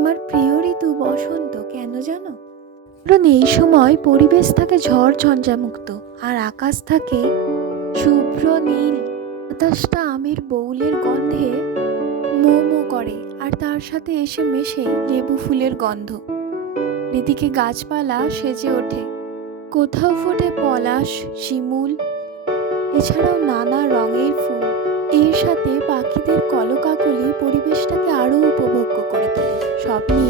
আমার প্রিয় ঋতু বসন্ত, কেন জানো? কারণ এই সময় পরিবেশ থাকে ঝড় ঝঞ্ঝামুক্ত, আর আকাশ থাকে শুভ্র নীল। বাতাসটা আমের বউলের গন্ধে মো মো করে, আর তার সাথে এসে মেশে লেবু ফুলের গন্ধ। এদিকে গাছপালা সেজে ওঠে, কোথাও ফোটে পলাশ, শিমুল, এছাড়াও নানা রঙের ফুল। এর সাথে পাখিদের কলকাকলি পরিবেশটাকে আরো উপভোগ্য করে তোলে। সব নিয়ে